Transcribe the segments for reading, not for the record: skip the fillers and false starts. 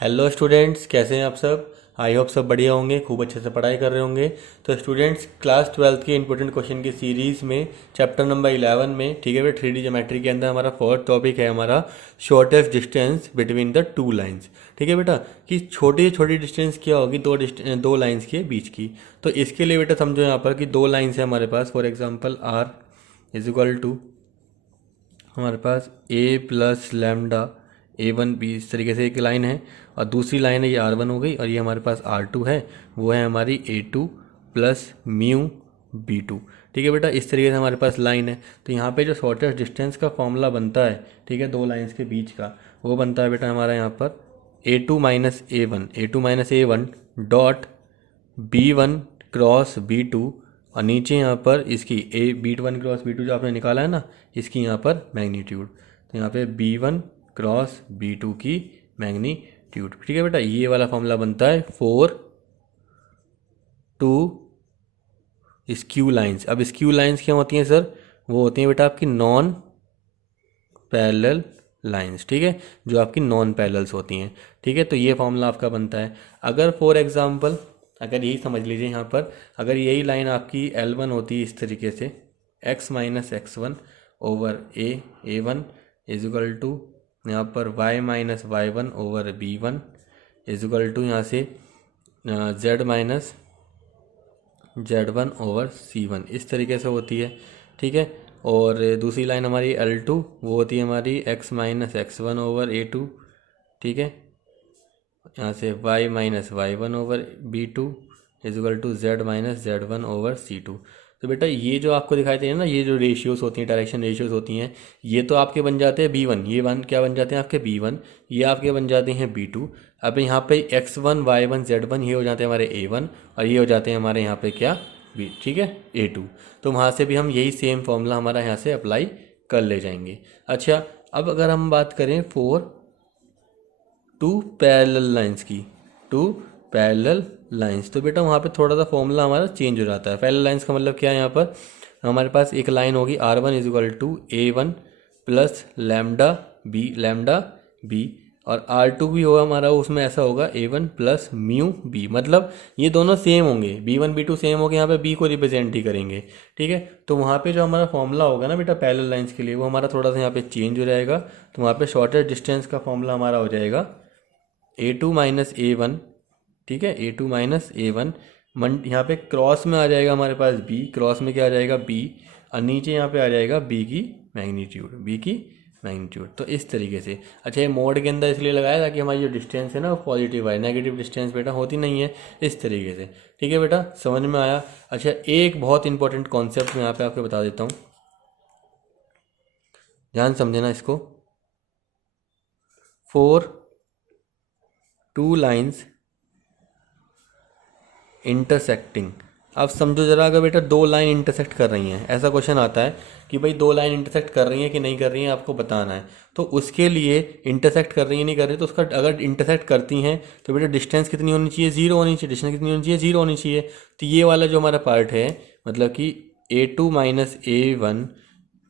Hello students, कैसे हैं आप सब। आई होप सब बढ़िया होंगे, खूब अच्छे से पढ़ाई कर रहे होंगे। तो स्टूडेंट्स, क्लास 12th के इंपॉर्टेंट क्वेश्चन की सीरीज़ में चैप्टर नंबर 11 में, ठीक है भाई, 3D ज्योमेट्री के अंदर हमारा फोर्थ टॉपिक है हमारा shortest distance between the two lines. ठीक है बेटा, कि छोटी छोटी डिस्टेंस क्या होगी दो लाइंस के बीच की। तो इसके लिए बेटा समझो यहाँ पर कि दो लाइंस है हमारे पास। For example r is equal to हमारे पास a plus lambda a one b, इस तरीके से एक लाइन है। और दूसरी लाइन है ये आर वन हो गई, और ये हमारे पास आर टू है, वो है हमारी a two plus mu b two. ठीक है बेटा, इस तरीके से हमारे पास लाइन है। तो यहाँ पे जो शॉर्टेस्ट डिस्टेंस का फॉर्मूला बनता है, ठीक है, दो लाइंस के बीच का, वो बनता है बेटा हमारा यहाँ पर a two minus a one dot b one cross b two. और नीचे यहाँ पर इसकी a b one cross b two जो आपने निकाला है ना, इसकी यहाँ पर मैग्नीट्यूड। तो यहाँ पे b one cross b two की मैग्नीट्यूड। ठीक है बेटा, ये वाला फॉर्मूला बनता है फोर टू स्क्यू लाइंस। अब स्क्यू लाइंस क्या होती हैं सर? वो होती हैं बेटा आपकी नॉन पैरेलल लाइंस। ठीक है, जो आपकी नॉन पैरेलल्स होती हैं। ठीक है, तो ये फॉर्मूला आपका बनता है। अगर फॉर एग्जांपल, अगर यही समझ लीजिए यहाँ पर, अगर यही लाइन आपकी एल वन होती है इस तरीके से, x minus x one over a one is equal to यहाँ पर y minus y one over b one is equal to यहाँ से z minus z one over c one, इस तरीके से होती है। ठीक है, और दूसरी लाइन हमारी एल टू, वो होती है हमारी x minus x one over a two. ठीक है, यहाँ से y minus y one over b two equal to z minus z one over c two. तो बेटा ये जो आपको दिखाई दे रहे हैं ना, ये जो रेशियोज होती हैं, डायरेक्शन रेशियोज होती हैं, ये तो आपके बन जाते हैं बी वन, ये वन क्या बन जाते हैं आपके बी वन, ये आपके बन जाते हैं बी टू। अब यहाँ पे x one y one z one ये हो जाते हैं हमारे ए वन, और ये हो जाते हैं हमारे यहाँ पे क्या बी, ठीक है, ए टू। तो वहाँ से भी हम यही सेम फॉर्मूला हमारा यहाँ से अप्लाई कर ले जाएंगे। अच्छा, अब अगर हम बात करें फोर टू पैरेलल लाइंस की, टू पैरेलल लाइंस, तो बेटा वहाँ पे थोड़ा सा फॉर्मूला हमारा चेंज हो जाता है। पैरेलल लाइंस का मतलब क्या है? यहाँ पर हमारे पास एक लाइन होगी r one is equal to a one plus lambda b, और आर टू भी होगा हमारा, उसमें ऐसा होगा a one plus mu b. मतलब ये दोनों सेम होंगे, b one b two same होंगे, यहाँ पे बी को रिप्रेजेंट ही करेंगे। ठीक है, तो वहाँ पे जो हमारा फॉर्मूला होगा ना बेटा पैरेलल लाइंस के लिए, वो हमारा थोड़ा सा यहाँ पे चेंज हो जाएगा। तो वहाँ पे शॉर्टेस्ट डिस्टेंस का फॉर्मूला हमारा हो जाएगा ए टू माइनस ए वन। ठीक है, ए टू माइनस ए वन मन, यहाँ पे क्रॉस में आ जाएगा हमारे पास बी, क्रॉस में क्या आ जाएगा बी, और नीचे यहाँ पे आ जाएगा बी की मैग्नीट्यूड। तो इस तरीके से। अच्छा, ये मोड के अंदर इसलिए लगाया ताकि हमारी जो डिस्टेंस है ना वो पॉजिटिव आए, नेगेटिव डिस्टेंस बेटा होती नहीं है, इस तरीके से। ठीक है बेटा, समझ में आया। अच्छा, एक बहुत इंपॉर्टेंट कॉन्सेप्ट मैं यहाँ पे आपको बता देता हूँ, ध्यान समझना इसको। Four two lines intersecting. अब समझो जरा, अगर बेटा दो लाइन इंटरसेक्ट कर रही हैं, ऐसा क्वेश्चन आता है कि भाई दो लाइन इंटरसेक्ट कर रही हैं कि नहीं कर रही हैं, आपको बताना है। तो उसके लिए इंटरसेक्ट कर रही है नहीं कर रही, तो उसका अगर इंटरसेक्ट करती हैं तो बेटा डिस्टेंस कितनी होनी चाहिए? जीरो होनी चाहिए। डिस्टेंस कितनी होनी चाहिए? जीरो होनी चाहिए। तो ये वाला जो हमारा पार्ट है, मतलब कि a two minus a one,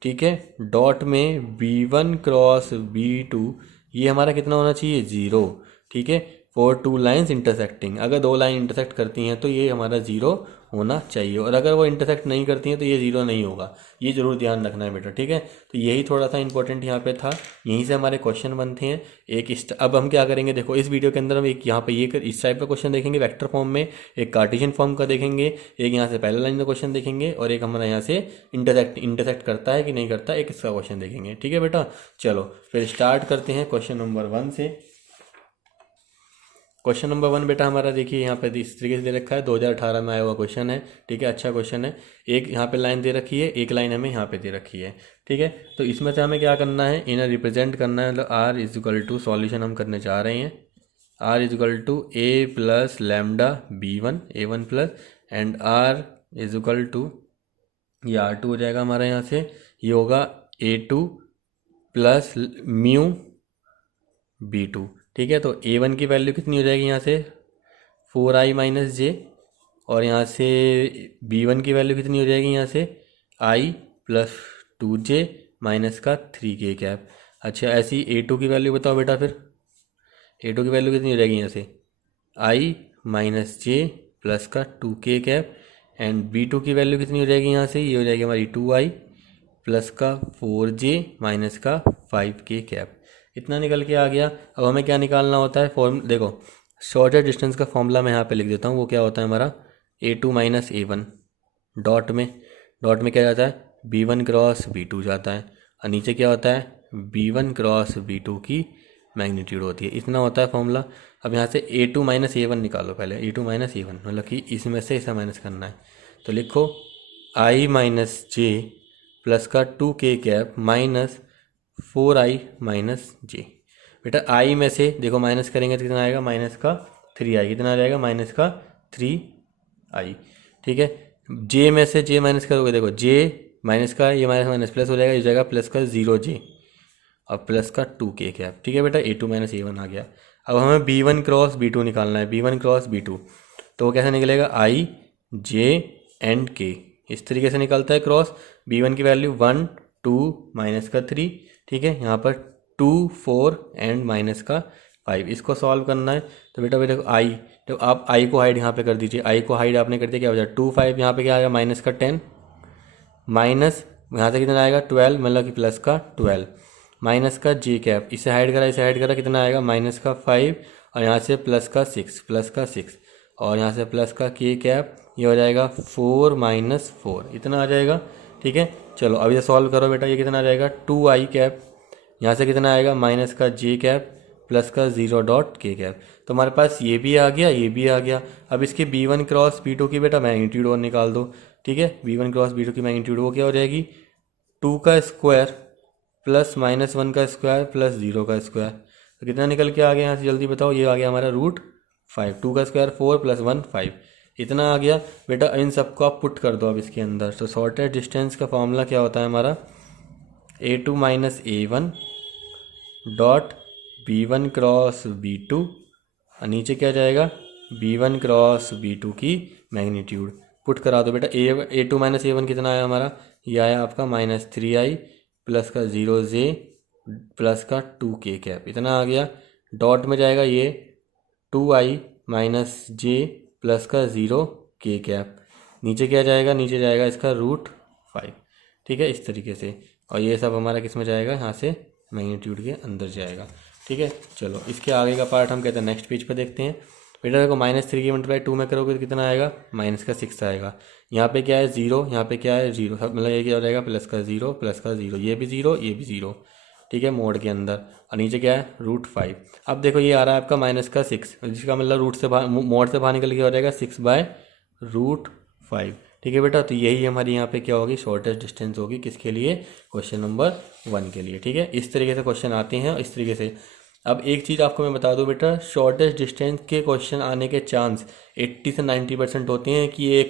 ठीक है, डॉट में b one cross b two, ये हमारा कितना होना चाहिए? जीरो। ठीक है, फॉर टू लाइंस इंटरसेक्टिंग, अगर दो लाइन इंटरसेक्ट करती हैं तो ये हमारा जीरो होना चाहिए, और अगर वो इंटरसेक्ट नहीं करती हैं तो ये जीरो नहीं होगा। ये जरूर ध्यान रखना है बेटा। ठीक है, तो यही थोड़ा सा इंपॉर्टेंट यहाँ पे था, यहीं से हमारे क्वेश्चन बनते हैं। अब हम क्या करेंगे, देखो इस वीडियो के अंदर हम एक यहाँ पे ये इस टाइप का क्वेश्चन देखेंगे वेक्टर फॉर्म में, एक कार्टेशियन फॉर्म का देखेंगे, एक यहाँ से पैरेलल लाइन का क्वेश्चन देखेंगे, और एक हमारा यहाँ से इंटरसेक्ट करता है कि नहीं करता, एक इसका क्वेश्चन देखेंगे। ठीक है बेटा, चलो फिर स्टार्ट करते हैं क्वेश्चन नंबर वन से। क्वेश्चन नंबर वन बेटा हमारा देखिए यहाँ पे इस तरीके से दे रखा है, 2018 में आया हुआ क्वेश्चन है। ठीक है, अच्छा क्वेश्चन है। एक यहाँ पे लाइन दे रखी है, एक लाइन हमें यहाँ पे दे रखी है। ठीक है, तो इसमें से हमें क्या करना है, इन्हें रिप्रेजेंट करना है। मतलब r is equal to, solution हम करने जा रहे हैं, r is equal to a plus lambda b one a one plus, and r is equal to, ये आर टू हो जाएगा हमारा यहाँ से, ये होगा a two plus mu b two. ठीक है, तो ए वन की वैल्यू कितनी हो जाएगी यहाँ से? फोर आई माइनस जे, और यहाँ से बी वन की वैल्यू कितनी हो जाएगी यहाँ से? आई प्लस टू जे माइनस का थ्री के कैप। अच्छा, ऐसी ए टू की वैल्यू बताओ बेटा फिर। A2 की वैल्यू कितनी हो जाएगी यहाँ से, I माइनस जे प्लस का 2k कैप, एंड B2 की वैल्यू कितनी हो जाएगी यहाँ से, ये हो जाएगी हमारी 2I प्लस का 4J माइनस का 5k कैप। इतना निकल के आ गया। अब हमें क्या निकालना होता है, फॉर्म देखो, शॉर्टेस्ट डिस्टेंस का फॉर्मूला मैं यहाँ पे लिख देता हूँ। वो क्या होता है हमारा, A2 माइनस A1 डॉट में क्या जाता है, B1 क्रॉस B2 जाता है, और नीचे क्या होता है, B1 क्रॉस B2 की मैग्नीट्यूड होती है। इतना होता है फॉर्मूला। अब यहाँ से A2 माइनस A1 निकालो पहले, A2 माइनस A1 मतलब कि इसमें से ऐसा माइनस करना है। तो लिखो I माइनस जे प्लस का 2k cap minus 4I minus जे। बेटा I में से देखो माइनस करेंगे तो कितना आएगा, माइनस का 3I, कितना आ जाएगा, माइनस का 3I। ठीक है, J में से J माइनस करोगे, देखो J माइनस का ये माइनस माइनस प्लस हो जाएगा, ये हो जाएगा प्लस का 0J और प्लस का 2k कैप। ठीक है बेटा, A2 माइनस A1 आ गया। अब हमें B1 क्रॉस B2 निकालना है, B1 क्रॉस B2 तो वो कैसे निकलेगा, I J एंड K, इस तरीके से निकलता है क्रॉस। B1 की वैल्यू 1 2 माइनस का 3, ठीक है, यहाँ पर 2 4 एंड माइनस का 5। इसको सॉल्व करना है तो बेटा देखो I, तो आप I को हाइड यहाँ पे कर दीजिए। I को हाइड आपने कर दिया, क्या हो जाएगा 2 5, यहाँ पे क्या आएगा माइनस का 10, माइनस यहाँ से कितना आएगा 12, मतलब कि प्लस का 12, माइनस का J कैप, इसे हाइड करा इसे हाइड करा, कितना आएगा माइनस का 5, और यहाँ से प्लस का 6 और यहाँ से प्लस का K कैप, ये हो जाएगा 4 माइनस 4, इतना आ जाएगा। ठीक है, चलो अब ये सॉल्व करो बेटा, ये कितना आ जाएगा 2I कैप, यहाँ से कितना आएगा माइनस का J कैप प्लस का 0.k कैप। तो हमारे पास ये भी आ गया, ये भी आ गया। अब इसके B1 क्रॉस B2 की बेटा मैग्नीट्यूड और निकाल दो। ठीक है, B1 क्रॉस B2 की मैग्नीट्यूड वो क्या हो जाएगी, 2 का स्क्वायर प्लस माइनस 1 का स्क्वायर प्लस 0 का स्क्वायर। तो कितना निकल के आ गया यहाँ से, जल्दी बताओ, ये आ गया हमारा √5, 2 का स्क्वायर 4 प्लस 1 5, इतना आ गया। बेटा इन सबको आप पुट कर दो अब इसके अंदर। तो शॉर्टेस्ट डिस्टेंस का फॉर्मूला क्या होता है हमारा, A2 minus A1 dot B1 cross B2, और नीचे क्या जाएगा B1 क्रॉस B2 की मैग्नीट्यूड। पुट करा दो बेटा, A2 माइनस A1 कितना आया हमारा, ये आया आपका माइनस 3I प्लस का 0J प्लस का 2k कैप, इतना आ गया। डॉट में जाएगा ये 2I माइनस J प्लस का 0k कैप, नीचे क्या जाएगा, नीचे जाएगा इसका √5। ठीक है, इस तरीके से, और ये सब हमारा किस में जाएगा, यहाँ से मैग्नीट्यूड के अंदर जाएगा। ठीक है, चलो इसके आगे का पार्ट हम कहते हैं नेक्स्ट पेज पर देखते हैं। बेटा देखो -3 की मल्टीप्लाई 2 में करोगे तो कितना आएगा, माइनस का 6 आएगा। यहाँ पे क्या है 0, यहाँ पे क्या है 0, मतलब ये क्या हो जाएगा प्लस का 0 प्लस का 0, ये भी 0 ये भी 0। ठीक है, मोड के अंदर, और नीचे क्या है √5। अब देखो ये आ रहा है आपका माइनस का 6, जिसका मतलब रूट से बाहर, मोड से बाहर निकल के हो जाएगा 6/√5। ठीक है बेटा, तो यही हमारी यहाँ पे क्या होगी, शॉर्टेस्ट डिस्टेंस होगी, किसके लिए, क्वेश्चन नंबर 1 के लिए। ठीक है, इस तरीके से क्वेश्चन आते हैं, इस तरीके से। अब एक चीज़ आपको मैं बता दूं बेटा, शॉर्टेस्ट डिस्टेंस के क्वेश्चन आने के चांस 80 से 90% होते हैं कि ये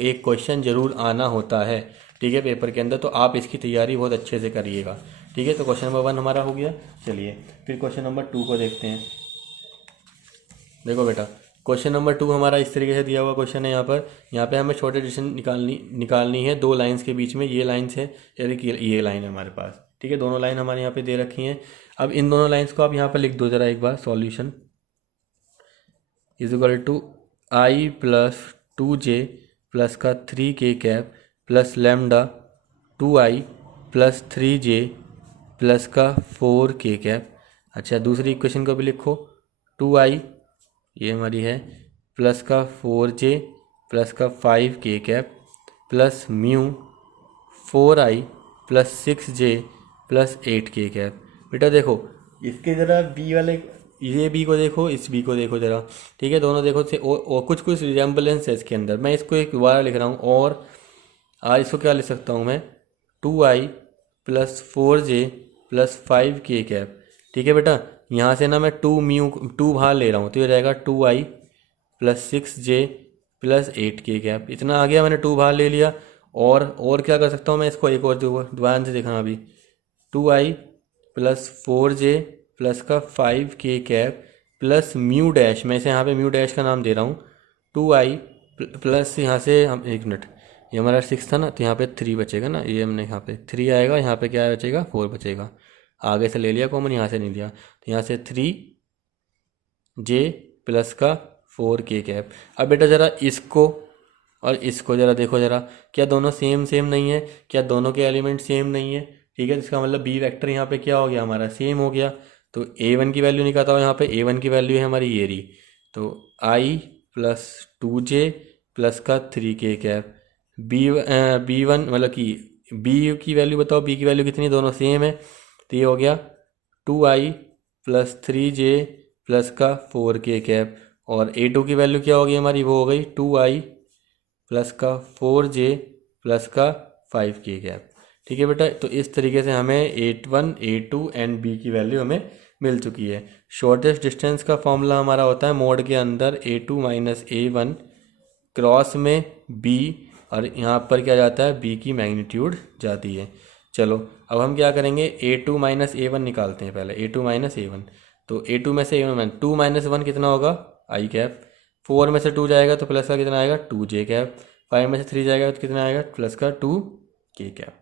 एक क्वेश्चन जरूर आना होता है। ठीक है, पेपर के अंदर, तो आप इसकी तैयारी बहुत अच्छे से करिएगा। ठीक है, तो क्वेश्चन नंबर 1 हमारा हो गया। चलिए फिर क्वेश्चन नंबर 2 को देखते हैं। देखो बेटा, क्वेश्चन नंबर 2 हमारा इस तरीके से दिया हुआ क्वेश्चन है। यहाँ पे हमें शॉर्टेस्ट डिस्टेंस निकालनी है 2 लाइंस के बीच में। ये लाइन्स है, ये लाइन है हमारे पास। ठीक है, दोनों लाइन हमारे यहाँ पे दे रखी हैं। अब इन दोनों लाइंस को आप यहाँ पर लिख दो जरा एक बार। Solution is equal to I plus 2J plus का 3k cap plus lambda 2I plus 3J plus का 4k कैप। अच्छा, दूसरी इक्वेशन को भी लिखो, 2I ये हमारी है प्लस का 4J प्लस का 5k cap plus mu 4I plus 6J plus 8k cap. बेटा देखो इसके ज़रा बी वाले, ये बी को देखो, इस बी को देखो ज़रा। ठीक है, दोनों देखो से और कुछ रिजेम्बलेंस है इसके अंदर। मैं इसको एक दोबारा लिख रहा हूँ, और आज इसको क्या लिख सकता हूँ मैं, 2I plus 4J plus 5k cap. ठीक है बेटा, यहाँ से ना मैं 2 बाहर ले रहा हूँ, तो ये रहेगा 2I plus 6J plus 8k cap. इतना आ गया, मैंने 2 बाहर ले लिया। और क्या कर सकता हूँ मैं, इसको एक और दोबारा से देखना अभी, 2I प्लस 4J प्लस का 5k cap plus mu dash, मैं इसे यहाँ पे म्यू डैश का नाम दे रहा हूँ, 2I प्लस यहाँ से हम 1 मिनट, ये हमारा 6 था ना, तो यहाँ पे 3 बचेगा ना, ये हमने यहाँ पे 3 आएगा, यहाँ पे क्या बचेगा 4 बचेगा। आगे से ले लिया कॉमन, यहाँ से नहीं लिया, तो यहाँ से 3 जे प्लस का 4k कैप। अब बेटा ज़रा इसको और इसको ज़रा देखो ज़रा, क्या दोनों सेम सेम नहीं है? क्या दोनों के एलिमेंट सेम नहीं है? ठीक है, इसका मतलब बी वेक्टर यहाँ पे क्या हो गया हमारा, सेम हो गया। तो ए वन की वैल्यू निकालता हूँ, यहाँ पे ए वन की वैल्यू है हमारी ये रही, तो आई प्लस 2j प्लस का 3k कैप। बी वन मतलब कि बी की वैल्यू बताओ, बी की वैल्यू कितनी, दोनों सेम है, तो ये हो गया 2i प्लस 3j प्लस का 4k कैप। और a2 की वैल्यू क्या होगी हमारी, वो हो गई 2i प्लस का 4j प्लस का 5k कैप। ठीक है बेटा, तो इस तरीके से हमें A1 A2 एंड B की वैल्यू हमें मिल चुकी है। शॉर्टेस्ट डिस्टेंस का फॉर्मूला हमारा होता है मोड के अंदर A2 माइनस A1 क्रॉस में B, और यहाँ पर क्या जाता है, B की मैग्नीट्यूड जाती है। चलो अब हम क्या करेंगे, A2 माइनस A1 निकालते हैं पहले, A2 माइनस A1। तो A2 में से A1 2 माइनस 1 कितना होगा, आई कैप। 4 में से 2 जाएगा तो प्लस का कितना आएगा, 2j कैप। 5 में से 3 जाएगा तो कितना आएगा, प्लस का 2k कैप।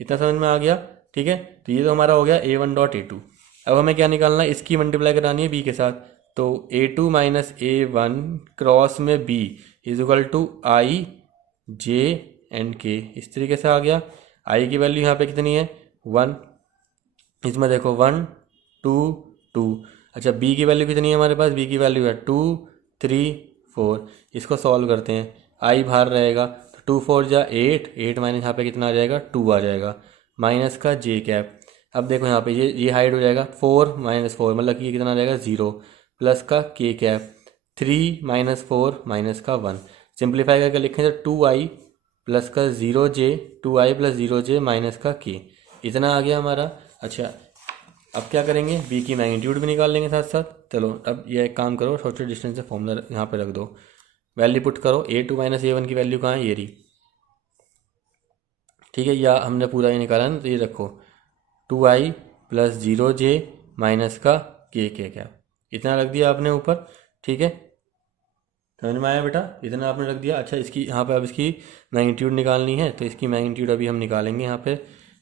इतना समझ में आ गया? ठीक है, तो ये तो हमारा हो गया A1 डॉट A2। अब हमें क्या निकालना है, इसकी मल्टीप्लाई करानी है B के साथ। तो A2 माइनस A1 क्रॉस में B is equal to I J and K। इस तरीके से आ गया। I की वैल्यू यहाँ पे कितनी है, 1, इसमें देखो 1 2 2। अच्छा B की वैल्यू कितनी है हमारे पास, B की वैल्यू है 2 3 4। इसको सॉल्व करते हैं, I बाहर रहेगा तो 2 4 जा 8, 8 माइनस यहाँ पे कितना आ जाएगा, 2 आ जाएगा, माइनस का j कैप। अब देखो यहाँ पे ये हाइड हो जाएगा, 4 माइनस 4 मतलब कि ये कितना आ जाएगा 0, प्लस का k कैप। 3 माइनस 4 माइनस का 1, सिंप्लीफाई करके लिखें तो 2i प्लस का 0j, 2i plus 0j minus का k, इतना आ गया हमारा। अच्छा अब क्या करेंगे, b की मैग्नीट्यूड भी निकाल लेंगे साथ साथ। चलो अब ये एक काम करो, शॉर्टेस्ट डिस्टेंस से फॉर्मूला यहाँ पे रख दो, वैल्यू पुट करो। A2 माइनस A1 की वैल्यू कहाँ है, ये रही। ठीक है, या हमने पूरा ये निकाला ना, तो ये रखो 2i प्लस 0j माइनस का k क्या, इतना रख दिया आपने ऊपर। ठीक है, समझ में आया बेटा, इतना आपने रख दिया। अच्छा इसकी यहाँ पे अब इसकी मैग्नीट्यूड निकालनी है, तो इसकी मैग्नीट्यूड अभी हम निकालेंगे यहाँ पे,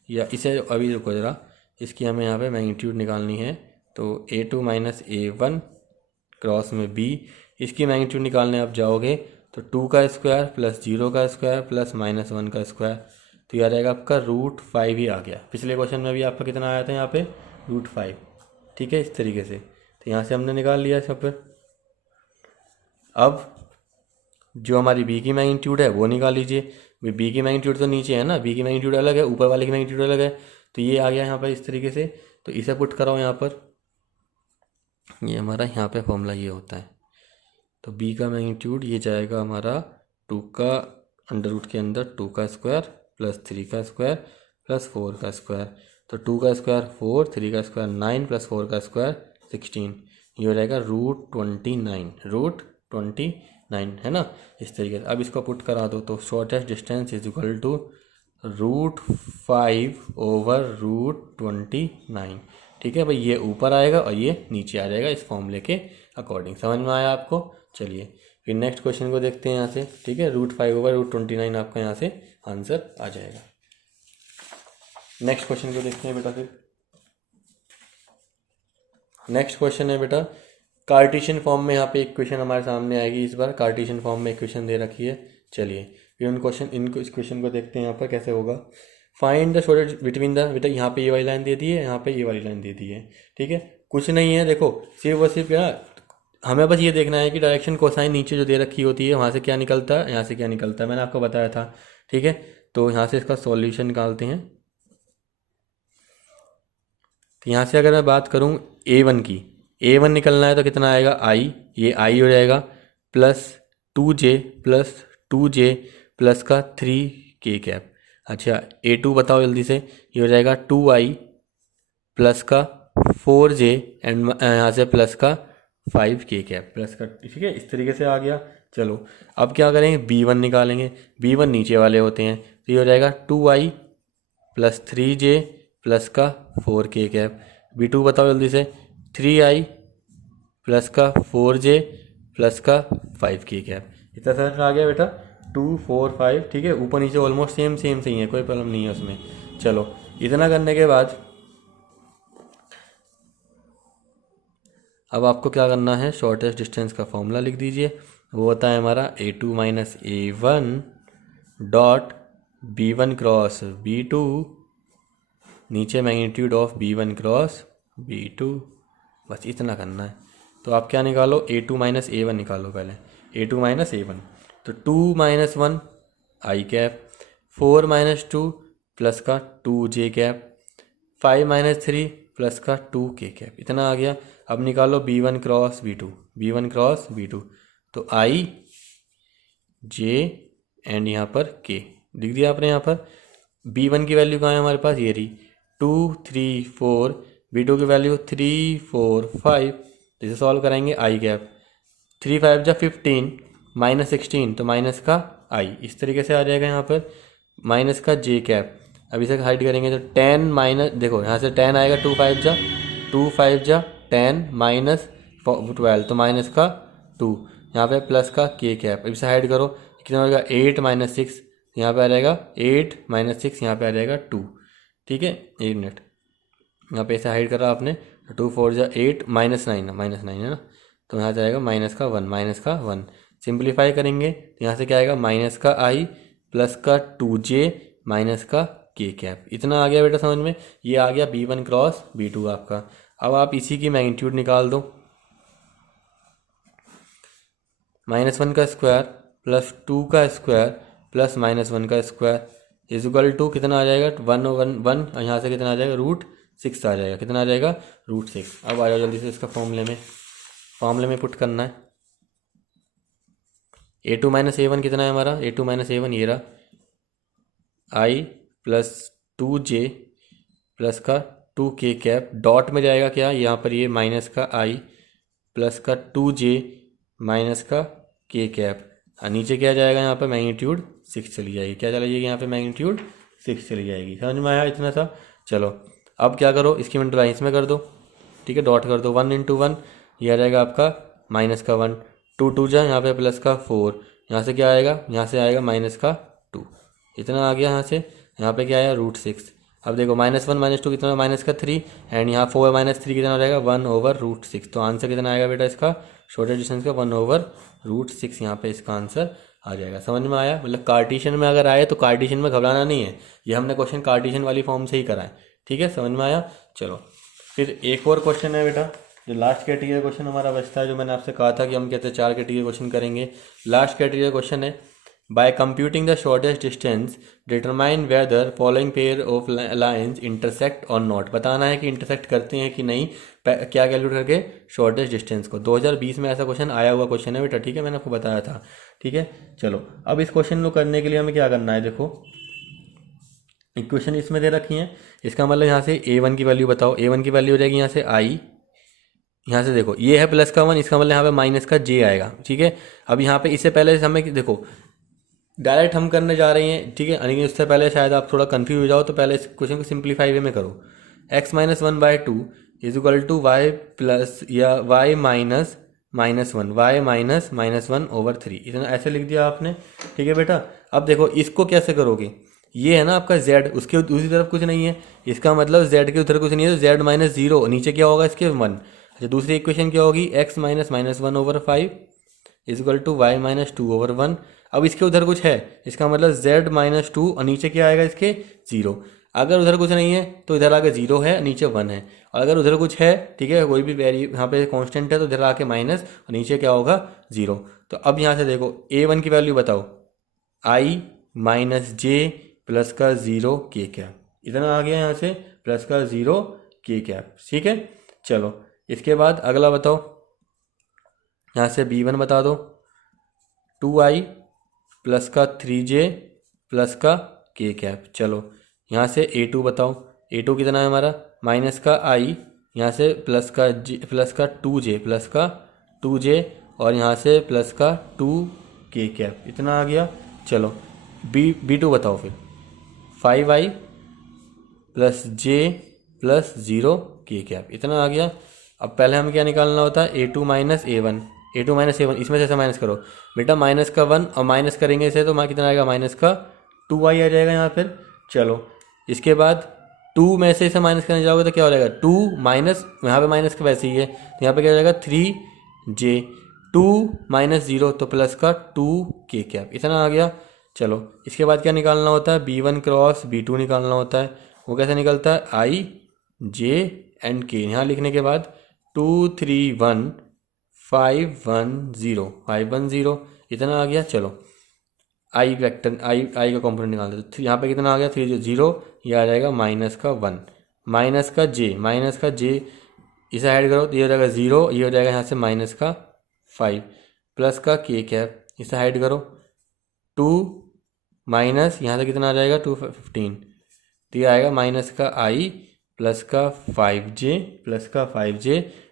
या इसे अभी रुको ज़रा, इसकी हमें यहाँ पे मैग्नीट्यूड निकालनी है। तो A2 माइनस A1 क्रॉस में B, इसकी मैग्नीट्यूड निकालने आप जाओगे तो 2 का स्क्वायर प्लस 0 का स्क्वायर प्लस माइनस 1 का स्क्वायर, तो यह रहेगा आपका √5 ही आ गया। पिछले क्वेश्चन में भी आपका कितना आया था यहाँ पे, √5। ठीक है, इस तरीके से, तो यहाँ से हमने निकाल लिया सब पे। अब जो हमारी B की मैग्नीट्यूड है वो निकाल लीजिए। B की मैग्नीट्यूड तो नीचे है ना, B की मैग्नीट्यूड अलग है, ऊपर वाले की मैग्नीट्यूड अलग है, तो ये आ गया यहाँ पर इस तरीके से। तो इसे पुट कराओ यहाँ पर, ये हमारा यहाँ पे फॉर्मूला ये होता है। तो B का मैग्नीट्यूड ये जाएगा हमारा 2 का अंडर रूट के अंदर 2 का स्क्वायर प्लस 3 का स्क्वायर प्लस 4 का स्क्वायर। तो 2 का स्क्वायर 4, 3 का स्क्वायर 9 प्लस 4 का स्क्वायर 16, ये हो जाएगा √29 है ना, इस तरीके से। अब इसको पुट करा दो, तो shortest distance is equal to √5 over √29। ठीक है भाई, ये ऊपर आएगा और ये नीचे आ जाएगा इस फॉर्मूले के अकॉर्डिंग। समझ में आया आपको? चलिए फिर नेक्स्ट क्वेश्चन को देखते हैं यहाँ से। ठीक है, √5 ओवर √29 आपका यहाँ से आंसर आ जाएगा। नेक्स्ट क्वेश्चन को देखते हैं बेटा। फिर नेक्स्ट क्वेश्चन है बेटा, कार्टेशियन फॉर्म में यहाँ पे एक क्वेश्चन हमारे सामने आएगी। इस बार कार्टेशियन फॉर्म में एक क्वेश्चन दे रखी है। चलिए फिर इस क्वेश्चन को देखते हैं यहाँ पर कैसे होगा। Find the shortage between the, बेटा यहाँ पे ये वाली लाइन दे दी है, यहाँ पे ये वाली लाइन दे दी है। ठीक है, कुछ नहीं है, देखो सिर्फ और सिर्फ ना हमें बस ये देखना है कि डायरेक्शन कोसाइन नीचे जो दे रखी होती है वहाँ से क्या निकलता है, यहाँ से क्या निकलता है, मैंने आपको बताया था। ठीक है, तो यहाँ से इसका सॉल्यूशन निकालते हैं। तो यहाँ से अगर मैं बात करूँ A1 की, A1 निकलना है तो कितना आएगा, आई, ये आई हो जाएगा प्लस 2j प्लस का 3k कैप। अच्छा A2 बताओ जल्दी से, ये हो जाएगा 2i प्लस का 4j एंड यहाँ से प्लस का 5k कैप प्लस का। ठीक है, इस तरीके से आ गया। चलो अब क्या करेंगे, B1 निकालेंगे। B1 नीचे वाले होते हैं, तो ये हो जाएगा 2i प्लस 3j प्लस का 4k कैप। B2 बताओ जल्दी से, 3i प्लस का 4j प्लस का 5k कैप। इतना समझ में आ गया बेटा, 2 4 5। ठीक है, ऊपर नीचे ऑलमोस्ट सेम सेम सही है, कोई प्रॉब्लम नहीं है उसमें। चलो इतना करने के बाद अब आपको क्या करना है, शॉर्टेस्ट डिस्टेंस का फॉर्मूला लिख दीजिए। वो होता है हमारा A2 minus A1 dot B1 cross B2, नीचे magnitude of B1 cross B2। बस इतना करना है। तो आप क्या निकालो, A2 माइनस A1 निकालो पहले। A2 माइनस A1 तो 2 माइनस 1 आई कैप, 4 माइनस 2 प्लस का 2 जे कैप, 5 माइनस 3 प्लस का 2 के कैप। इतना आ गया। अब निकालो B1 cross B2, B1 cross B2 तो आई जे एंड यहाँ पर के लिख दिया आपने। यहाँ पर B1 की वैल्यू कहाँ है हमारे पास, ये रही 2 3 4, B2 की वैल्यू 3 4 5। इसे सॉल्व करेंगे, आई कैप 3 5 जा 15 माइनस 16 तो माइनस का आई, इस तरीके से आ जाएगा यहाँ पर माइनस का जे कैप। अब इसे हाइड करेंगे तो 10 माइनस, देखो यहाँ से 10 आएगा, 2 5 जा 10 माइनस 12 तो माइनस का 2, यहाँ पे प्लस का के कैप। अब इसे हाइड करो, कितना हो जाएगा 8 माइनस 6, यहाँ पे आ जाएगा 8 माइनस 6, यहाँ पे आ जाएगा 2। ठीक है, 1 मिनट, यहाँ पे ऐसे हाइड करा आपने। 2 4 जा 8 माइनस 9 है ना, तो यहाँ जाएगा माइनस का 1, माइनस का 1। सिंप्लीफाई करेंगे तो यहाँ से क्या आएगा, माइनस का आई प्लस का 2 जे माइनस का के कैप। इतना आ गया बेटा समझ में। ये आ गया B1 क्रॉस B2 आपका। अब आप इसी की मैग्नीट्यूड निकाल दो, -1 का स्क्वायर प्लस 2 का स्क्वायर प्लस -1 का स्क्वायर इज इक्वल टू कितना आ जाएगा, 1 1 और यहाँ से कितना आ जाएगा, √6 आ जाएगा। कितना आ जाएगा, √6। अब आ जाओ जल्दी से इसका फॉर्मूले में पुट करना है। A2 माइनस A1 कितना है हमारा, A2 माइनस A1 ये रहा, आई प्लस 2 जे प्लस का 2 के कैप, डॉट में जाएगा क्या, यहाँ पर ये माइनस का आई प्लस का 2 जे माइनस का के कैप, और नीचे क्या जाएगा, यहाँ पर मैग्नीट्यूड 6 चली जाएगी। क्या चली जाएगी, यहाँ पे मैग्नीट्यूड 6 चली जाएगी। समझ में आया इतना सा। चलो अब क्या करो, इसकी मल्टीप्लाई इसमें कर दो। ठीक है, डॉट कर दो, 1 इंटू 1 ये आ जाएगा आपका माइनस का 1, 2 2 जा यहाँ पे प्लस का 4, यहाँ से क्या आएगा, यहाँ से आएगा माइनस का 2। इतना आ गया यहाँ से। यहाँ पे क्या आया, √6। अब देखो -1 -2 कितना, माइनस का 3, एंड यहाँ 4 - 3 कितना हो जाएगा, 1/√6। तो आंसर कितना आएगा बेटा इसका, शॉर्टेस्ट डिस्टेंस का 1/√6। यहाँ पे इसका आंसर आ जाएगा। समझ में आया। मतलब कार्टेशियन में अगर आए तो कार्टेशियन में घबराना नहीं है, ये हमने क्वेश्चन कार्टेशियन वाली फॉर्म से ही करा है। ठीक है, समझ में आया। चलो फिर एक और क्वेश्चन है बेटा, जो लास्ट कैटेगरी क्वेश्चन हमारा बचता है, जो मैंने आपसे कहा था कि हम कहते हैं 4 कैटेगरी क्वेश्चन करेंगे। लास्ट कैटेगरी क्वेश्चन है, by computing the shortest distance determine whether following pair of lines intersect और नॉट। बताना है कि इंटरसेक्ट करते हैं कि नहीं, क्या कैलकुलेट करके, शॉर्टेस्ट डिस्टेंस को। 2020 में ऐसा क्वेश्चन आया हुआ क्वेश्चन है बेटा। ठीक है, मैंने आपको बताया था। ठीक है, चलो अब इस क्वेश्चन को करने के लिए हमें क्या करना है, देखो इक्वेशन इसमें दे रखी है। इसका मतलब यहाँ से A1 की वैल्यू बताओ। A1 की वैल्यू हो जाएगी यहाँ से आई, यहाँ से देखो ये है प्लस का 1, इसका मतलब यहाँ पे माइनस का जे आएगा। ठीक है, अब यहाँ पे इससे पहले हमें देखो डायरेक्ट हम करने जा रहे हैं। ठीक है, लेकिन उससे पहले शायद आप थोड़ा कंफ्यूज हो जाओ, तो पहले इस क्वेश्चन को सिंप्लीफाई वे में करो। x - 1/2 is equal to y plus या y माइनस -1, y माइनस -1/3। इतना ऐसे लिख दिया आपने। ठीक है बेटा, अब देखो इसको कैसे करोगे, ये है ना आपका z, उसके दूसरी तरफ कुछ नहीं है, इसका मतलब z के उधर कुछ नहीं है, तो z - 0, नीचे क्या होगा इसके 1। अच्छा, दूसरी इक्वेशन क्या होगी, x minus -1/5 is equal to y minus 2/1। अब इसके उधर कुछ है, इसका मतलब z - 2 और नीचे क्या आएगा इसके 0। अगर उधर कुछ नहीं है तो इधर आके 0 है, नीचे 1 है। और अगर उधर कुछ है, ठीक है, कोई भी वैल्यू यहाँ पे कांस्टेंट है, तो इधर आके माइनस और नीचे क्या होगा 0। तो अब यहाँ से देखो A1 की वैल्यू बताओ, i - j प्लस का 0 के कैप। इतना आ गया यहाँ से, प्लस का 0 के कैप। ठीक है, चलो इसके बाद अगला बताओ, यहाँ से B1 बता दो, 2i प्लस का 3j प्लस का के कैप। चलो यहाँ से A2 बताओ, A2 कितना है हमारा, माइनस का i, यहाँ से प्लस का 2j प्लस का 2j और यहाँ से प्लस का 2 के कैप। इतना आ गया। चलो B2 बताओ फिर, 5i प्लस j प्लस 0 के कैप। इतना आ गया। अब पहले हमें क्या निकालना होता है, A2 minus A1, A2 minus A1, इसमें से ऐसा माइनस करो बेटा, माइनस का 1 और माइनस करेंगे इसे तो कितना आएगा, माइनस का 2i आ जाएगा यहाँ फिर। चलो इसके बाद 2 में से इसे माइनस करने जाओगे तो क्या हो जाएगा, 2 माइनस, यहाँ पे माइनस का वैसे ही है तो यहाँ पे क्या हो जाएगा 3j, 2 माइनस 0 तो प्लस का 2k कैप, इतना आ गया। चलो इसके बाद क्या निकालना होता है, b1 क्रॉस b2 निकालना होता है। वो कैसे निकलता है, i j एंड k। यहाँ लिखने के बाद 2 3 1 5 1 0 5 1 0 इतना आ गया। चलो आई वेक्टर आई का कॉम्पोनेंट निकाल दो तो यहाँ पे कितना आ गया, 3 0, ये आ जाएगा माइनस का 1, माइनस का जे इसे ऐड करो तो ये हो जाएगा 0, ये हो जाएगा यहाँ से माइनस का 5, प्लस का के कैप इसे ऐड करो 2 माइनस यहाँ से कितना आ जाएगा 2 15, तो ये आएगा माइनस का आई प्लस का 5j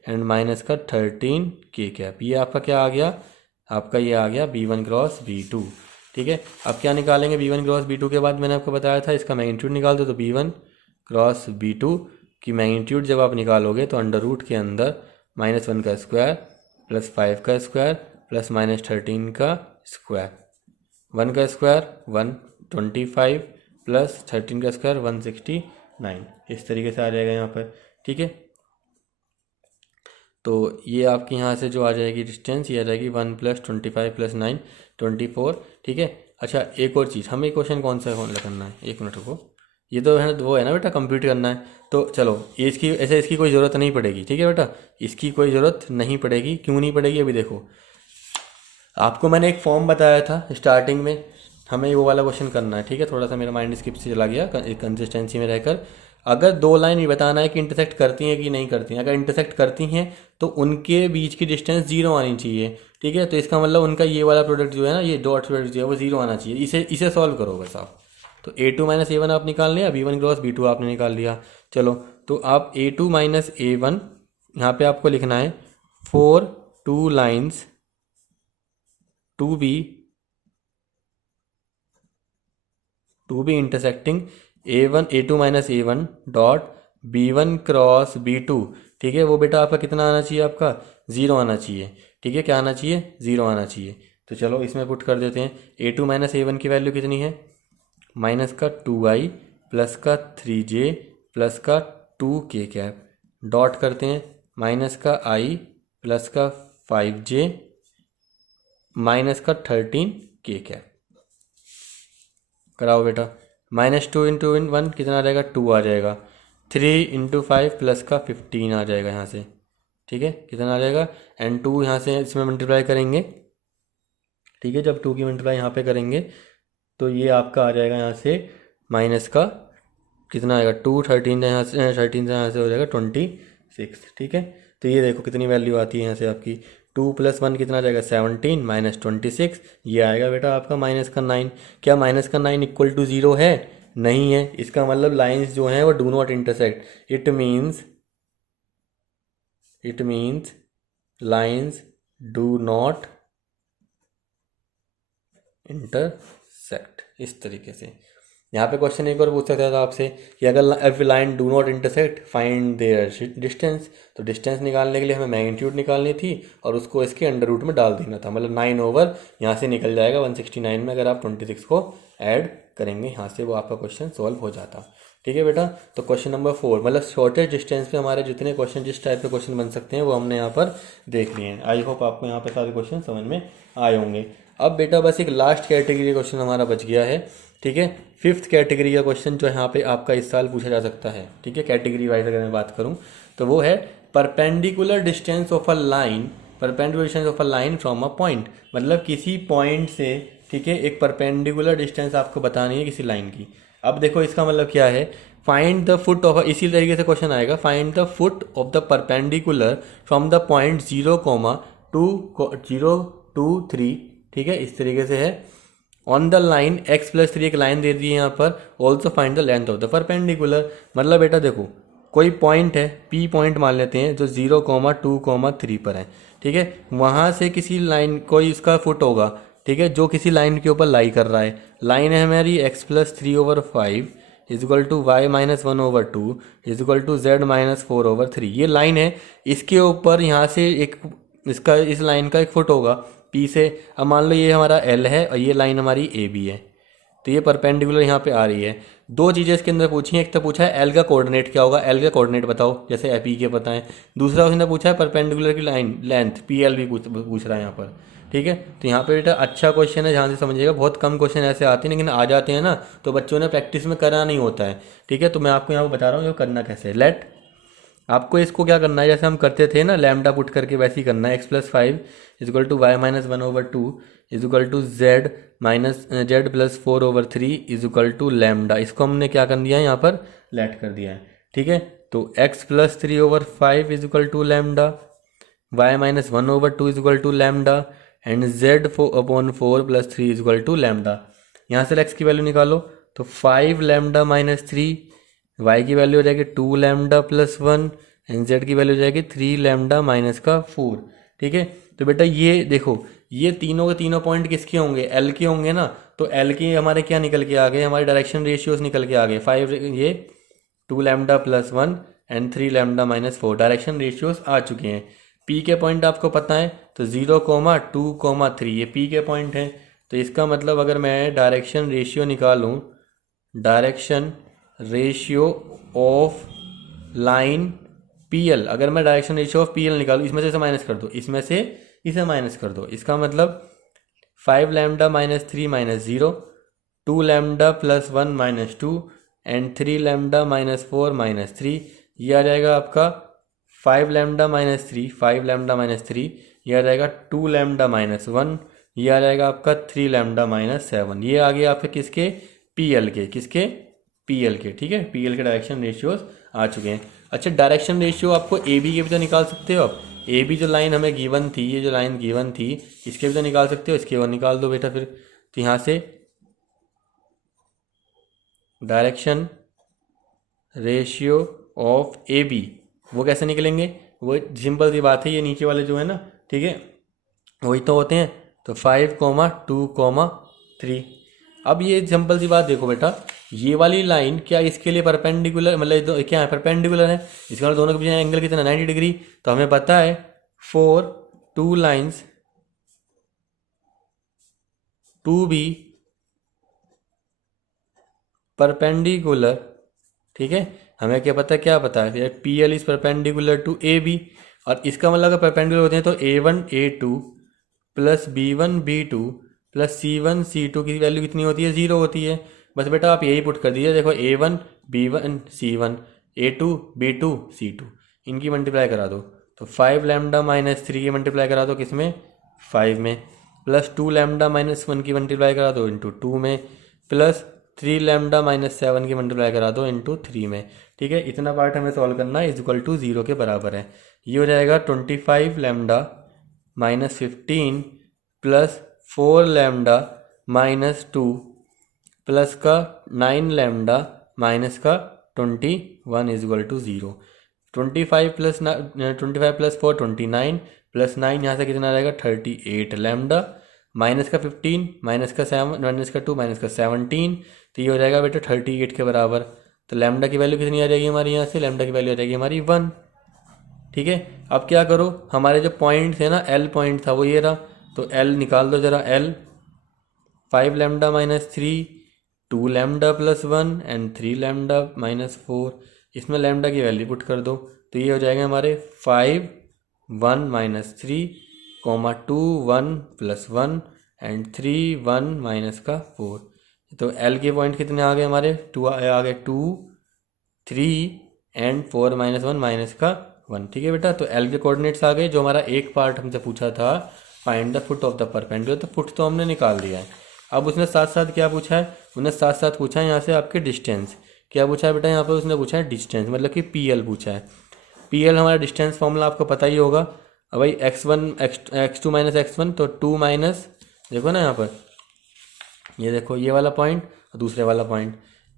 एंड माइनस का 13 के कैप। ये आपका क्या आ गया, आपका ये आ गया b1 क्रॉस b2। ठीक है, अब क्या निकालेंगे b1 क्रॉस b2 के बाद, मैंने आपको बताया था इसका मैग्नीट्यूड निकाल दो। तो b1 क्रॉस b2 की मैग्नीट्यूड जब आप निकालोगे तो अंडर रूट के अंदर -1 का स्क्वायर प्लस 5 का स्क्वायर प्लस -13 का स्क्वायर, 1 का स्क्वायर 125 प्लस 13 का स्क्वायर 169, इस तरीके से आ जाएगा यहाँ पर। ठीक है, तो ये आपकी यहाँ से जो आ जाएगी डिस्टेंस, ये आ जाएगी 1 प्लस 25 प्लस 9 24। ठीक है, अच्छा एक और चीज़, हमें क्वेश्चन कौन सा करना है, एक मिनट रुको, ये तो है वो है ना बेटा, कंप्लीट करना है। तो चलो ये इसकी ऐसे इसकी कोई ज़रूरत नहीं पड़ेगी। ठीक है बेटा, इसकी कोई ज़रूरत नहीं पड़ेगी, क्यों नहीं पड़ेगी, अभी देखो आपको मैंने एक फॉर्म बताया था स्टार्टिंग में, हमें वो वाला क्वेश्चन करना है। ठीक है, थोड़ा सा मेरा माइंड स्किप से चला गया कंसिस्टेंसी में रहकर। अगर 2 लाइन ये बताना है कि इंटरसेक्ट करती हैं कि नहीं करती हैं, अगर इंटरसेक्ट करती हैं तो उनके बीच की डिस्टेंस 0 आनी चाहिए। ठीक है, तो इसका मतलब उनका ये वाला प्रोडक्ट जो है ना, ये डॉट प्रोडक्ट जो है वो 0 आना चाहिए। इसे सॉल्व करो बस आप। तो a2 माइनस a1 आप निकाल लिया, b1 क्रॉस b2 आपने निकाल लिया। चलो तो आप a2 माइनस a1 यहाँ पे आपको लिखना है for 2 lines to be intersecting a2 minus a1 dot b1 cross b2। ठीक है, वो बेटा आपका कितना आना चाहिए, आपका 0 आना चाहिए। ठीक है, क्या आना चाहिए, 0 आना चाहिए। तो चलो इसमें पुट कर देते हैं। a2 माइनस a1 की वैल्यू कितनी है, माइनस का 2i प्लस का 3j प्लस का 2k कैप, डॉट करते हैं माइनस का i प्लस का 5j माइनस का 13k कैप, कराओ बेटा। -2 इंटू 1 कितना आ जाएगा, 2 आ जाएगा। 3 इंटू 5 प्लस का 15 आ जाएगा यहाँ से। ठीक है, कितना आ जाएगा, एंड 2 यहाँ से इसमें मल्टीप्लाई करेंगे। ठीक है, जब 2 की मल्टीप्लाई यहाँ पे करेंगे तो ये आपका आ जाएगा यहाँ से माइनस का कितना आएगा 2, 13 यहाँ से 13 से यहाँ से हो जाएगा 26। ठीक है, तो ये देखो कितनी वैल्यू आती है यहाँ से आपकी, 2 प्लस 1 कितना आ जाएगा 17 माइनस 26, ये आएगा बेटा आपका माइनस का 9। क्या माइनस का 9 इक्वल टू 0 है, नहीं है। इसका मतलब लाइंस जो हैं वो do not intersect. It means lines do not intersect. इस तरीके से यहाँ पे क्वेश्चन एक और पूछ सकता था आपसे कि अगर if line do not intersect find their distance, तो डिस्टेंस निकालने के लिए हमें मैग्नीट्यूड निकालनी थी और उसको इसके अंडर रूट में डाल देना था। मतलब 9 ओवर यहाँ से निकल जाएगा 169 में, अगर आप 26 को ऐड करेंगे यहाँ से, वो आपका क्वेश्चन सॉल्व हो जाता। ठीक है बेटा, तो क्वेश्चन नंबर 4 मतलब शॉर्टेज डिस्टेंस पे हमारे जितने क्वेश्चन जिस टाइप के क्वेश्चन बन सकते हैं वो हमने यहाँ पर देख लिए हैं। आई होप आपको यहाँ पे सारे क्वेश्चन समझ में आए होंगे। अब बेटा बस एक लास्ट कैटेगरी का क्वेश्चन हमारा बच गया है। ठीक है, 5th कैटेगरी का क्वेश्चन जो यहाँ पे आपका इस साल पूछा जा सकता है। ठीक है, कैटेगरी वाइज अगर मैं बात करूँ तो वो है perpendicular distance of a line from a point. मतलब किसी पॉइंट से, ठीक है, एक परपेंडिकुलर डिस्टेंस आपको बतानी है किसी लाइन की। अब देखो इसका मतलब क्या है, फाइंड द फुट ऑफ, इसी तरीके से क्वेश्चन आएगा, find the foot of the perpendicular from the point 0,2 ठीक है, इस तरीके से है। ऑन द लाइन x+3 एक लाइन दे दी है यहाँ पर, also find the length of the perpendicular. मतलब बेटा देखो कोई पॉइंट है, P पॉइंट मान लेते हैं जो 0,2,3 पर है। ठीक है, वहाँ से किसी लाइन कोई इसका फुट होगा, ठीक है, जो किसी लाइन के ऊपर लाई कर रहा है। लाइन है हमारी x+3/5 equal to y-1/2 equal to z-4/3। ये लाइन है, इसके ऊपर यहाँ से एक इसका इस लाइन का एक फुट होगा P से। अब मान लो ये हमारा L है और ये लाइन हमारी AB है। तो ये परपेंडिकुलर यहाँ पे आ रही है। दो चीज़ें इसके अंदर पूछी हैं, एक तो पूछा है एल का कोऑर्डिनेट क्या होगा, एल का कोऑर्डिनेट बताओ जैसे एपी के पता है। दूसरा उसने पूछा है परपेंडिकुलर की लाइन लेंथ पी एल भी पूछ रहा है यहाँ पर। ठीक है, तो यहाँ पे बेटा अच्छा क्वेश्चन है, ध्यान से समझिएगा। बहुत कम क्वेश्चन ऐसे आते हैं लेकिन आ जाते हैं ना, तो बच्चों ने प्रैक्टिस में करा नहीं होता है। ठीक है, तो मैं आपको यहाँ पर बता रहा हूँ ये करना कैसे है। लेट आपको इसको क्या करना है, जैसे हम करते थे ना लैम्डा पुट करके, वैसे ही करना है। x+5 equal to y minus 1/2 equal to z minus z+4/3 equal to lambda. इसको हमने क्या कर दिया है यहाँ पर, लेट कर दिया है। ठीक है, तो x+3/5 equal to lambda, y minus 1/2 equal to lambda and z/4 + 3 equal to lambda. यहाँ से x की वैल्यू निकालो, तो 5 लैम्डा माइनस 3, y की वैल्यू हो जाएगी 2 लैम्डा प्लस 1 एंड z की वैल्यू हो जाएगी 3 लैम्डा माइनस का 4। ठीक है, तो बेटा ये देखो, ये तीनों के तीनों पॉइंट किसके होंगे, l के होंगे ना। तो l के हमारे क्या निकल के आ गए, हमारे डायरेक्शन रेशियोज निकल के आ गए। 5 ये 2 lambda plus 1 and 3 lambda minus 4 direction ratios आ चुके हैं। p के पॉइंट आपको पता है, तो 0,2,3 ये p के पॉइंट हैं। तो इसका मतलब अगर मैं डायरेक्शन रेशियो निकालूँ, direction ratio of line P L, अगर मैं direction ratio of P L निकालूँ, इसमें से इसे माइनस कर दो, इसमें से इसे माइनस कर दो। इसका मतलब 5 lambda minus 3 minus 0, 2 lambda plus 1 minus 2 and 3 lambda minus 4 minus 3। ये आ जाएगा आपका 5 लैम्डा माइनस 3, 5 लैम्डा माइनस 3, ये आ जाएगा 2 लैम्डा माइनस 1, ये आ जाएगा आपका 3 लैम्डा माइनस 7। ये आ गया आपके किसके, पी एल के, किसके, पी एल के। ठीक है, पी एल के डायरेक्शन रेशियोज आ चुके हैं। अच्छा, डायरेक्शन रेशियो आपको ए बी के भी तो निकाल सकते हो आप। ए बी जो लाइन हमें गिवन थी, ये जो लाइन गिवन थी, इसके भी तो निकाल सकते हो, इसके वो निकाल दो बेटा फिर। तो यहाँ से direction ratio of a b वो कैसे निकलेंगे, वो सिंपल सी बात है, ये नीचे वाले जो है ना, ठीक है, वही तो होते हैं। तो 5,2,3। अब ये सिंपल सी बात देखो बेटा, ये वाली लाइन क्या इसके लिए परपेंडिकुलर, मतलब क्या है, परपेंडिकुलर है। इसका मतलब दोनों के बीच एंगल कितना, 90 डिग्री। तो हमें पता है for two lines to be perpendicular, ठीक है, हमें क्या पता है, क्या पता है, P L is perpendicular to A B. और इसका मतलब अगर परपेंडिकुलर होते हैं तो A1 A2 plus B1 B2 plus C1 C2 की वैल्यू कितनी होती है, 0 होती है। बस बेटा आप यही पुट कर दीजिए, देखो A1 B1 C1 A2 B2 C2, इनकी मल्टीप्लाई करा दो। तो 5 लैम्डा माइनस 3 की मल्टीप्लाई करा दो किसमें, 5 में, प्लस 2 लैम्डा माइनस 1 की मल्टीप्लाई करा दो इंटू 2 में, प्लस 3 लैम्डा माइनस 7 की मल्टीप्लाई करा दो इंटू 3 में। ठीक है, इतना पार्ट हमें सॉल्व करना है, इक्वल टू 0 के बराबर है। ये हो जाएगा 25 lambda minus 15 plus 4 lambda minus 2 plus का 9 लैम्डा माइनस का 21 इक्वल टू 0। 25 प्लस 4 29 प्लस 9 यहाँ से कितना आ जाएगा 38 लैम्डा माइनस का 15 माइनस का 7 माइनस का 2 माइनस का 17। तो ये हो जाएगा बेटा 38 के बराबर। तो लैम्डा की वैल्यू कितनी आ जाएगी हमारी, यहाँ से लैम्डा की वैल्यू आ जाएगी हमारी 1। ठीक है, अब क्या करो, हमारे जो पॉइंट थे ना, एल पॉइंट था वो ये रहा, तो एल निकाल दो जरा। L 5 lambda minus 3, 2 lambda plus 1 and 3 lambda minus 4। इसमें लैम्डा की वैल्यू पुट कर दो, तो ये हो जाएगा हमारे 5 1 माइनस 3 2 1 प्लस 1 एंड 3 1 माइनस का 4। तो एल के पॉइंट कितने आ गए हमारे, 2 आ गए, 2 3 एंड 4 माइनस 1 माइनस का 1। ठीक है बेटा, तो एल के कोऑर्डिनेट्स आ गए। जो हमारा एक पार्ट हमसे पूछा था find the foot of the perpendicular, तो फुट तो हमने निकाल दिया है। अब उसने साथ साथ क्या पूछा है, उसने साथ साथ पूछा है यहाँ से आपके डिस्टेंस। क्या पूछा है बेटा, यहाँ पे उसने पूछा है डिस्टेंस, मतलब कि पी एल पूछा है। पी एल हमारा डिस्टेंस फॉर्मूला आपको पता ही होगा। अब भाई x2 माइनस x1, तो 2 माइनस, देखो ना यहाँ पर, ये देखो ये वाला पॉइंट और दूसरे वाला पॉइंट।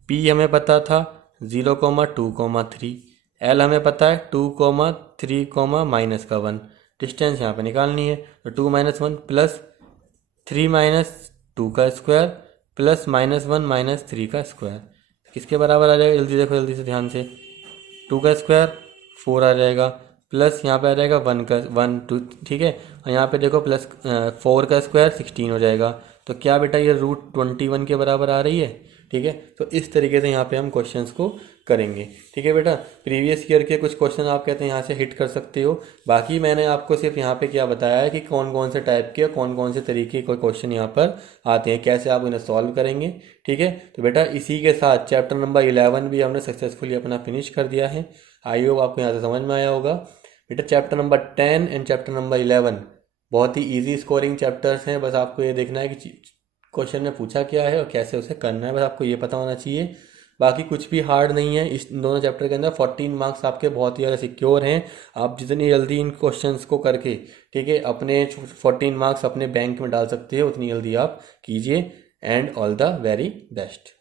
p हमें पता था 0,2,3, l हमें पता है 2,3, माइनस का 1। डिस्टेंस यहाँ पे निकालनी है, तो 2 माइनस 1 प्लस 3 माइनस 2 का स्क्वायर प्लस माइनस 1 माइनस 3 का स्क्वायर किसके बराबर आ जाएगा, जल्दी देखो, जल्दी से ध्यान से। 2 का स्क्वायर 4 आ जाएगा, प्लस यहाँ पे आ जाएगा 1 ठीक है। और यहाँ पे देखो प्लस 4 का स्क्वायर 16 हो जाएगा। तो क्या बेटा ये √21 के बराबर आ रही है। ठीक है, तो इस तरीके से यहाँ पे हम क्वेश्चंस को करेंगे। ठीक है बेटा, प्रीवियस ईयर के कुछ क्वेश्चन आप कहते हैं यहाँ से हिट कर सकते हो। बाकी मैंने आपको सिर्फ यहाँ पे क्या बताया है कि कौन कौन से टाइप के और कौन कौन से तरीके के क्वेश्चन यहाँ पर आते हैं, कैसे आप उन्हें सॉल्व करेंगे। ठीक है, तो बेटा इसी के साथ चैप्टर नंबर 11 भी हमने सक्सेसफुली अपना फिनिश कर दिया है। आई होप आपको यहाँ से समझ में आया होगा। बेटा chapter number 10 and chapter number 11 बहुत ही इजी स्कोरिंग चैप्टर्स हैं। बस आपको ये देखना है कि क्वेश्चन में पूछा क्या है और कैसे उसे करना है, बस आपको ये पता होना चाहिए। बाकी कुछ भी हार्ड नहीं है। इस दोनों चैप्टर के अंदर 14 मार्क्स आपके बहुत ही ज़्यादा सिक्योर हैं। आप जितनी जल्दी इन क्वेश्चंस को करके, ठीक है, अपने 14 मार्क्स अपने बैंक में डाल सकते हो, उतनी जल्दी आप कीजिए। And all the very best.